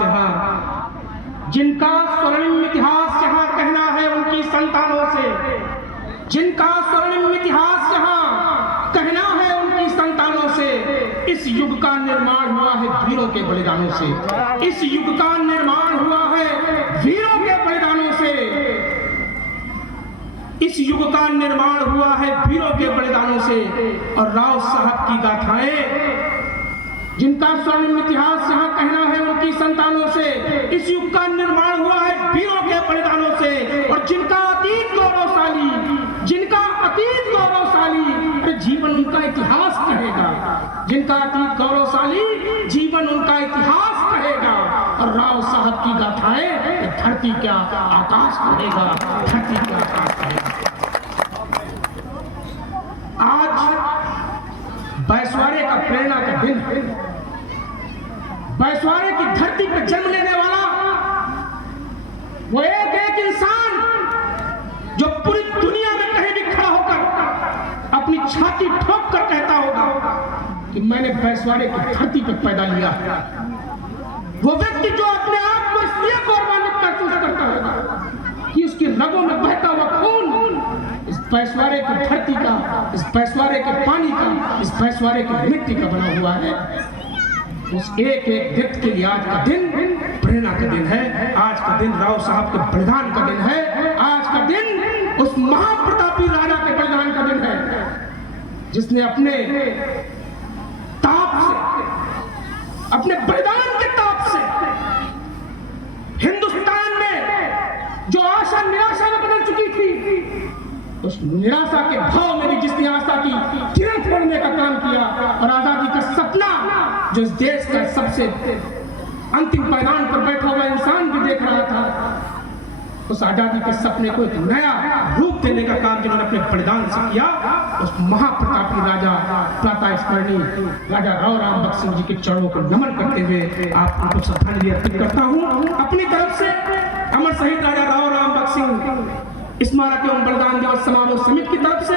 इतिहास यहाँ, जिनका स्वर्णिम इतिहास यहाँ कहना है उनकी संतानों से, जिनका स्वर्णिम इतिहास यहाँ कहना है उनकी संतानों से। इस युग का निर्माण हुआ है वीरों के बलिदानों से, इस युग का निर्माण हुआ है वीरों के बलिदानों से, इस युग का निर्माण हुआ है वीरों के बलिदानों से। और राव साहब की गाथाएं, जिनका स्वर्णिम इतिहास यहाँ कहना है उनकी संतानों से, इस युग का निर्माण हुआ है वीरों के बलिदानों से। और जिनका अतीत गौरवशाली, जिनका अतीत गौरवशाली, अरे जीवन उनका इतिहास कहेगा, जिनका अतीत गौरवशाली जीवन उनका इतिहास कहेगा। और राव साहब की गाथाएं धरती क्या आकाश कहेगा, धरती क्या आकाश कहेगा। आज बैसवारे का प्रेरणा का दिन है। बैसवारे की धरती पर जन्म लेने वाला वो एक इंसान जो पूरी दुनिया में कहीं भी खड़ा होकर अपनी छाती ठोक कर कहता होगा कि मैंने बैसवारे की धरती पर पैदा लिया। वो व्यक्ति जो अपने आप को इसलिए गौरवान्वित महसूस करता होगा कि उसकी रगों में बहता हुआ खून इस बैसवारे की धरती का, इस बैसवारे के पानी का, इस बैसवारे की मिट्टी का बना हुआ है। उस एक एक व्यक्ति के लिए आज का दिन प्रेरणा का दिन है। आज का दिन राव साहब के बलिदान का दिन है। आज का दिन उस महाप्रतापी राजा के बलिदान का दिन है जिसने अपने ताप से, अपने बलिदान के ताप से हिंदुस्तान में जो आशा निराशा में बदल चुकी थी, उस निराशा के भाव में भी जिसने आशा की किरण फोड़ने का काम किया और आजादी का सपना जो इस देश का सबसे अंतिम पायदान पर बैठा हुआ इंसान भी देख रहा था, उस आजादी के सपने को एक नया रूप देने का काम जिन्होंने अपने बलिदान से किया, उस महाप्रतापी राजा प्रातः स्मरणीय राजा राव राम बख्श सिंह जी के चरणों को नमन करते हुए आप उनको श्रद्धांजलि अर्पित करता हूँ। अपनी तरफ से अमर शहीद राजा राव राम बख्श सिंह स्मारक एवं बलिदान दिवस समारोह समिति की तरफ से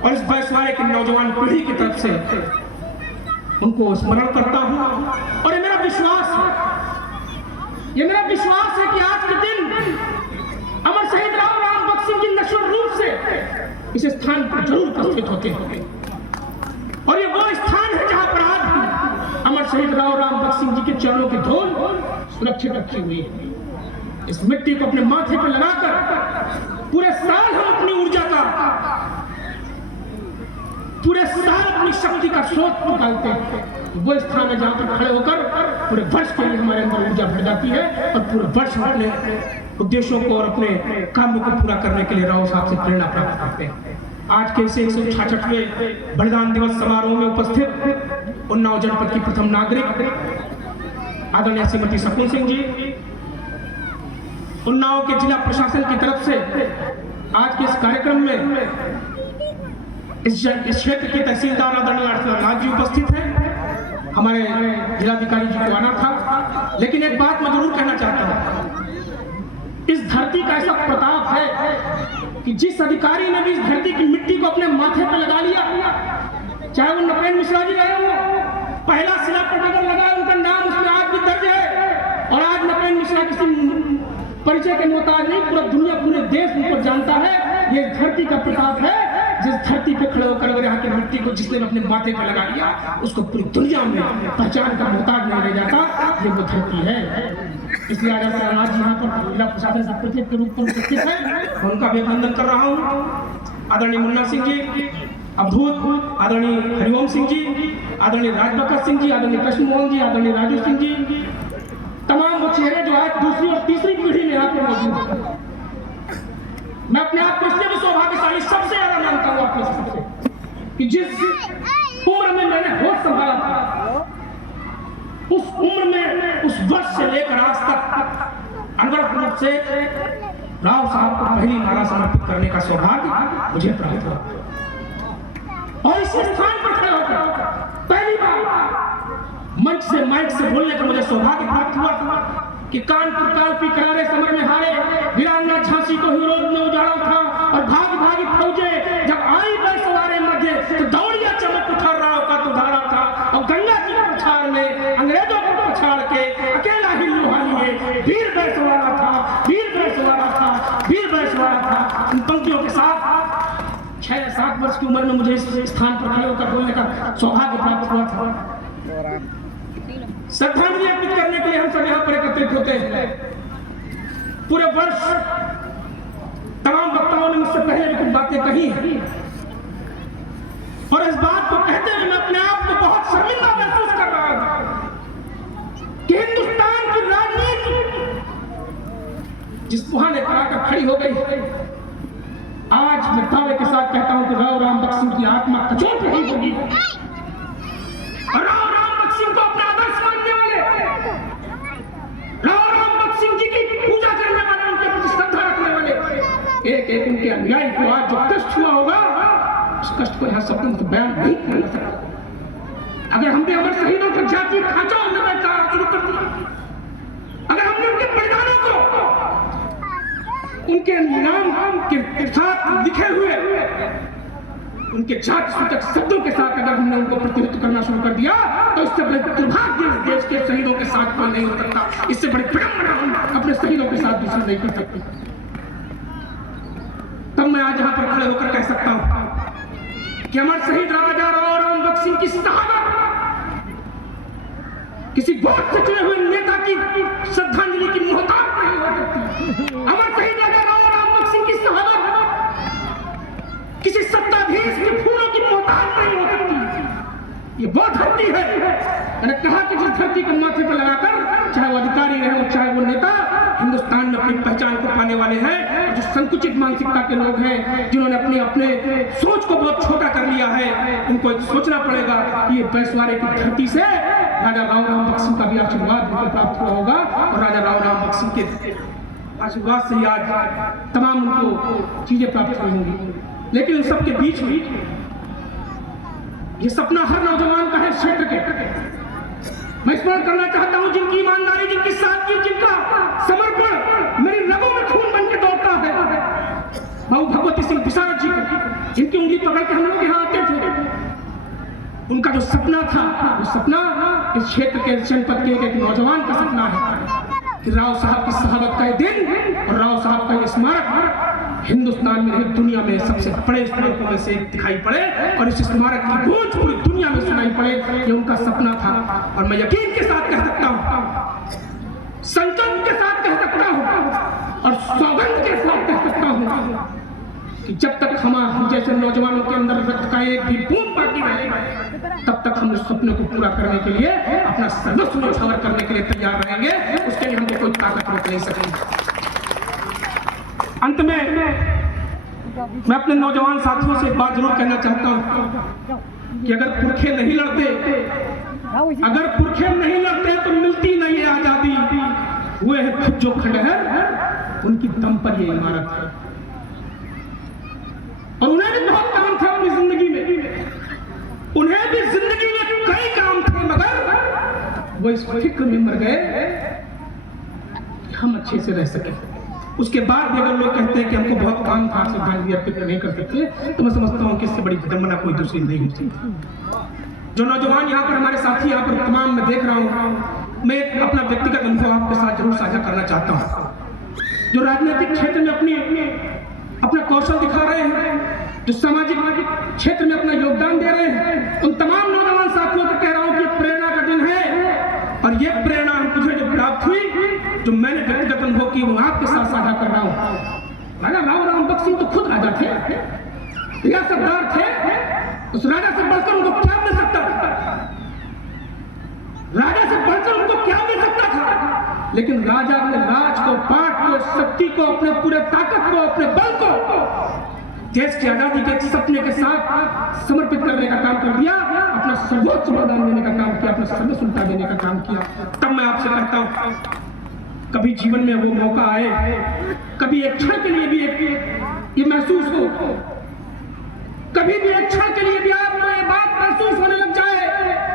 और इस बैसवारे की नौजवान पीढ़ी की तरफ से उनको स्मरण करता हूँ। और ये मेरा विश्वास है, ये मेरा विश्वास है कि आज के दिन अमर शहीद राव राम बख्श सिंह जी नश्वर रूप से इस स्थान पर जरूर उपस्थित होते होंगे। और ये वो स्थान है जहां पर आज भी अमर शहीद राव राम बख्श सिंह जी के चरणों की धूल सुरक्षित रखी हुई है। इस मिट्टी को अपने माथे पर लगाकर पूरे साल हम अपनी ऊर्जा का, पूरे साल अपनी शक्ति का स्रोत निकालते हैं। वो स्थान है जहां पर खड़े होकर पूरे वर्ष के लिए हमारे अंदर ऊर्जा भर जाती है और पूरे वर्ष हम अपने उद्देश्यों को और अपने कामों को पूरा करने के लिए राव साहब से प्रेरणा प्राप्त करते हैं। आज के इस 166वें बलिदान दिवस समारोह में उपस्थित उन्नाव जनपद की प्रथम नागरिक आदरणीय श्रीमती शकुन सिंह जी, उन्नाव के जिला प्रशासन की तरफ से आज के इस कार्यक्रम में इस क्षेत्र के तहसीलदार आदरणीय राज जी उपस्थित हैं। हमारे जिलाधिकारी जी को आना था, लेकिन एक बात मैं जरूर कहना चाहता हूं, इस धरती का ऐसा प्रताप है कि जिस अधिकारी ने भी इस धरती की मिट्टी को अपने माथे पर लगा लिया, चाहे वो नपेन मिश्रा जी रहे हो, पहला शिला पर अगर लगा उनका नाम उसमें आज भी दर्ज है। और आज नपेन मिश्रा किसी परिचय के मोहताज नहीं, पूरा दुनिया, पूरे देश उनको जानता है। ये धरती का प्रताप है जिस धरती पे खड़े होकर अगर यहाँ की मिट्टी को जिसने अपने माथे पे लगा लिया उसको पूरी दुनिया में पहचान का मोहताज नहीं रह जाता। ये वो धरती है। इसलिए आज राज यहाँ पर जिला प्रशासन के प्रतिनिधि के रूप में उपस्थित है, उनका भी अभिनंदन कर रहा हूँ। आदरणीय मुन्ना सिंह जी, अवधूत, आदरणीय हरिओम सिंह जी, आदरणीय राजबकर सिंह जी, आदरणीय कृष्ण मोहन जी, आदरणीय राजू सिंह जी, तमाम वो चेहरे जो आज दूसरी और तीसरी पीढ़ी में यहाँ पर मौजूद है। मैं अपने आप को इसलिए भी सौभाग्यशाली सबसे ज्यादा मानता हूँ आप लोगों से कि जिस उम्र में मैंने होश संभाला था, उस उम्र में, उस वर्ष से लेकर आज तक अनवरत रूप से राव साहब को पहली माला समर्पित करने का सौभाग्य मुझे प्राप्त हुआ। और इस स्थान पर खड़े होकर पहली बार मंच से, माइक से बोलने का मुझे सौभाग्य प्राप्त हुआ कि कानपुर कालपी करारे समर में हारे वीरांगना झांसी को ही रोज में उजाड़ा था और भाग भागी फौजे जब आई बैसवारे मध्य तो दौड़िया चमक उठा राव का तो धारा था और गंगा जी के पछाड़ में अंग्रेजों को पछाड़ के अकेला ही की उम्र में मुझे इस स्थान पर खड़े होकर बोलने का सौभाग्य प्राप्त हुआ था। श्रद्धांजलि अर्पित करने के लिए हम सब यहाँ पर एकत्रित होते हैं। पूरे वर्ष तमाम वक्ताओं ने मुझसे पहले भी कुछ बातें कही हैं और इस बात को कहते हुए मैं अपने आप को बहुत शर्मिंदा महसूस कर रहा हूं कि हिंदुस्तान की राजनीति जिस बुहाने पर आकर खड़ी हो गई, आज मैं दावे के साथ कहता हूं कि राव राम बख्श सिंह की आत्मा कचोट रही होगी। राव राम बख्श सिंह को अपना आदर्श मानने वाले, राव राम बख्श सिंह जी की पूजा करने वाले, उनके प्रति श्रद्धा रखने वाले एक एक उनके अनुयायी को आज जो कष्ट हुआ होगा, उस कष्ट को यहाँ शब्दों से बयान नहीं किया जा सकता। अगर हमने अमर शहीदों के जाति खांचा हमने बैठा शुरू कर दिया, अगर हमने उनके बलिदानों को उनके नाम के साथ लिखे हुए उनके जाति सूचक शब्दों के साथ अगर हमने उनको प्रतिनिधित्व करना शुरू कर दिया, तो इससे बड़े दुर्भाग्य इस देश के शहीदों के साथ कोई नहीं हो सकता। इससे बड़े विडंबना हम अपने शहीदों के साथ दूसरा नहीं कर सकते। तब मैं आज यहाँ पर खड़े होकर कह सकता हूँ कि हमारे शहीद राजा राव राम बख्श सिंह की शहादत किसी वोट से चुने हुए नेता की श्रद्धांजलि की मोहताज नहीं हो सकती। हमारे शहीद राजा राव राम बख्श सिंह की शहादत किसी सत्ताधीश के फूलों की मोहताज नहीं हो सकती। ये वो धरती है, मैंने कहा कि जिस धरती को माथे पर लगाकर चाहे वो अधिकारी रहे चाहे वो नेता हिंदुस्तान में अपनी पहचान को पाने वाले हैं, जो संकुचित मानसिकता के लोग हैं, जिन्होंने अपने सोच को बहुत छोटा कर लिया है, उनको एक सोचना पड़ेगा कि ये बैसवारे की धरती से राजा राव राम बख्श सिंह का भी आशीर्वाद उनको प्राप्त हुआ होगा और राजा राव राम बख्श सिंह के आशीर्वाद से ही आज तमाम उनको चीजें प्राप्त हुई होंगी। लेकिन उन सबके बीच में ये सपना हर नौजवान का है क्षेत्र के। मैं स्मरण करना चाहता हूं जिनकी ईमानदारी, जिनकी सादगी, जिनका समर्पण मेरी रगों में खून बन के दौड़ता है, बाबू भगवती सिंह विशारद जी को, जिनकी उंगली पकड़ के हम लोग यहाँ आते थे। उनका जो सपना था, वो सपना इस क्षेत्र के जनपद के एक नौजवान का सपना है कि राव साहब की शहादत का दिन और राव साहब का ये स्मारक हिंदुस्तान में नहीं दुनिया में सबसे बड़े स्मारकों में से दिखाई पड़े और इस स्मारक की गूंज पूरी दुनिया में सुनाई पड़े। ये उनका सपना था और मैं यकीन के साथ कह सकता हूँ, संकल्प के साथ कह सकता हूँ और सौगंध के साथ कह सकता हूँ कि जब तक हम जैसे नौजवानों के अंदर रक्त का एक भी बूंद बाकी रहेगा, तब तक हम उस सपने को पूरा करने के लिए अपना सर्वस्व न्यौछावर करने के लिए तैयार रहेंगे। उसके लिए हमको कोई ताकत रोक नहीं सकेगी। अंत में मैं अपने नौजवान साथियों से एक बात जरूर कहना चाहता हूं कि अगर पुरखे नहीं लड़ते तो मिलती नहीं है आजादी। हुए हैं खुद जो खंडहर, उनकी दम पर ये इमारत है और उन्हें भी बहुत काम थे अपनी जिंदगी में, उन्हें भी जिंदगी में कई काम थे, मगर वो इस फिक्र में मर गए हम अच्छे से रह सके। उसके बाद भी अगर लोग कहते हैं कि हमको बहुत काम था, श्रद्धांजलि अर्पित नहीं कर सकते, तो मैं समझता हूँ कि इससे बड़ी विडंबना कोई दूसरी नहीं हो सकती। जो नौजवान यहाँ पर हमारे साथी यहाँ पर तमाम मैं देख रहा हूँ, मैं अपना व्यक्तिगत अनुभव आपके साथ जरूर साझा करना चाहता हूँ। जो राजनीतिक क्षेत्र में अपना कौशल दिखा रहे हैं, जो सामाजिक क्षेत्र में अपना योगदान दे रहे हैं, उन तमाम नौजवान साथियों को कह रहा हूँ कि प्रेरणा का दिन है और ये प्रेरणा मुझे जो प्राप्त हुई, जो मैंने व्यक्तिगत अनुभव की, वो आपके साथ साझा कर रहा हूँ। राजा राव राम बख्श सिंह तो खुद राजा थे, रियासतदार थे, उस राजा से बढ़कर उनको क्या मिल सकता था? राजा से बढ़कर उनको क्या मिल सकता था? लेकिन राजा अपने राज को, पाठ को, शक्ति को, अपने पूरे ताकत को, अपने बल को देश की आजादी के एक सपने के साथ समर्पित करने का काम कर दिया, अपना सर्वोच्च बलिदान देने का काम किया, अपना सर्वस्व लुटा देने का काम किया। तब मैं आपसे कहता हूँ, कभी जीवन में वो मौका आए, कभी एक क्षण के लिए भी ये महसूस हो, कभी भी एक क्षण के लिए भी आपको ये बात महसूस होने लग जाए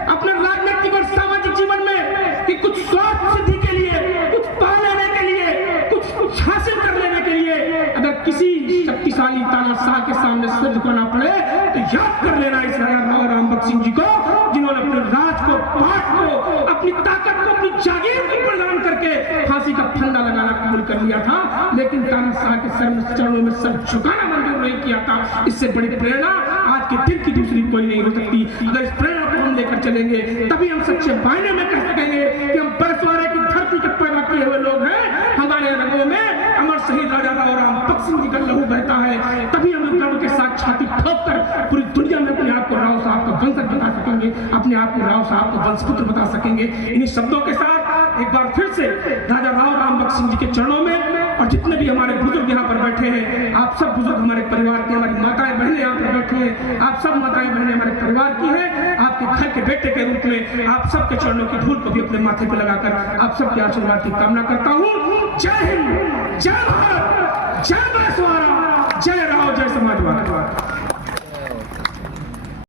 अपने राजनीतिक और सामाजिक जीवन में कि कुछ स्वार्थ सिद्धि के लिए, कुछ पा लेने के लिए, कुछ हासिल कर लेने के लिए अगर किसी शक्तिशाली तानाशाह के सामने सिर झुकाना पड़े, तो याद कर लेना इस राजा राम बख्श सिंह जी को, जिन्होंने अपने राज को, पाठ को, अपनी ताकत को, अपनी जागीर को प्रदान करके फांसी का फंदा लगाना कबूल कर लिया था, लेकिन तानाशाह के चरणों में सर झुकाना मंजूर नहीं किया था। इससे बड़ी प्रेरणा आज के दिल की दूसरी कोई नहीं हो सकती। अगर इस प्रेरणा को हम लेकर चलेंगे तभी हम सच्चे मायने में कह सकेंगे कि हम बरसवारे की धरती के पैदा किए हुए लोग हैं। हमारे रगों में अमर शहीद राजा राव राम भगत सिंह जी का लहू बहता है। तभी हम गर्व के साथ छाती ठोक कर पूरी दुनिया में अपने आप को राव साहब का वंशज बता सकेंगे, अपने आप को राव साहब का वंशपुत्र बता सकेंगे। इन्हीं शब्दों के साथ एक बार फिर से राजा राव राम भगत सिंह जी के चरणों में और जितने भी हमारे बुजुर्ग यहाँ पर बैठे हैं, आप सब बुजुर्ग हमारे परिवार के, हमारी माताएं बहनें यहाँ पर बैठी हैं, आप सब माताएं बहनें हमारे परिवार की हैं। आपके घर के बेटे के रूप में आप सबके चरणों की धूल को भी अपने माथे पर लगाकर आप सबके आशीर्वाद की कामना करता हूँ। जय हिंद, जय भारत, जय बरसवारा, जय राव, जय समाजवाद।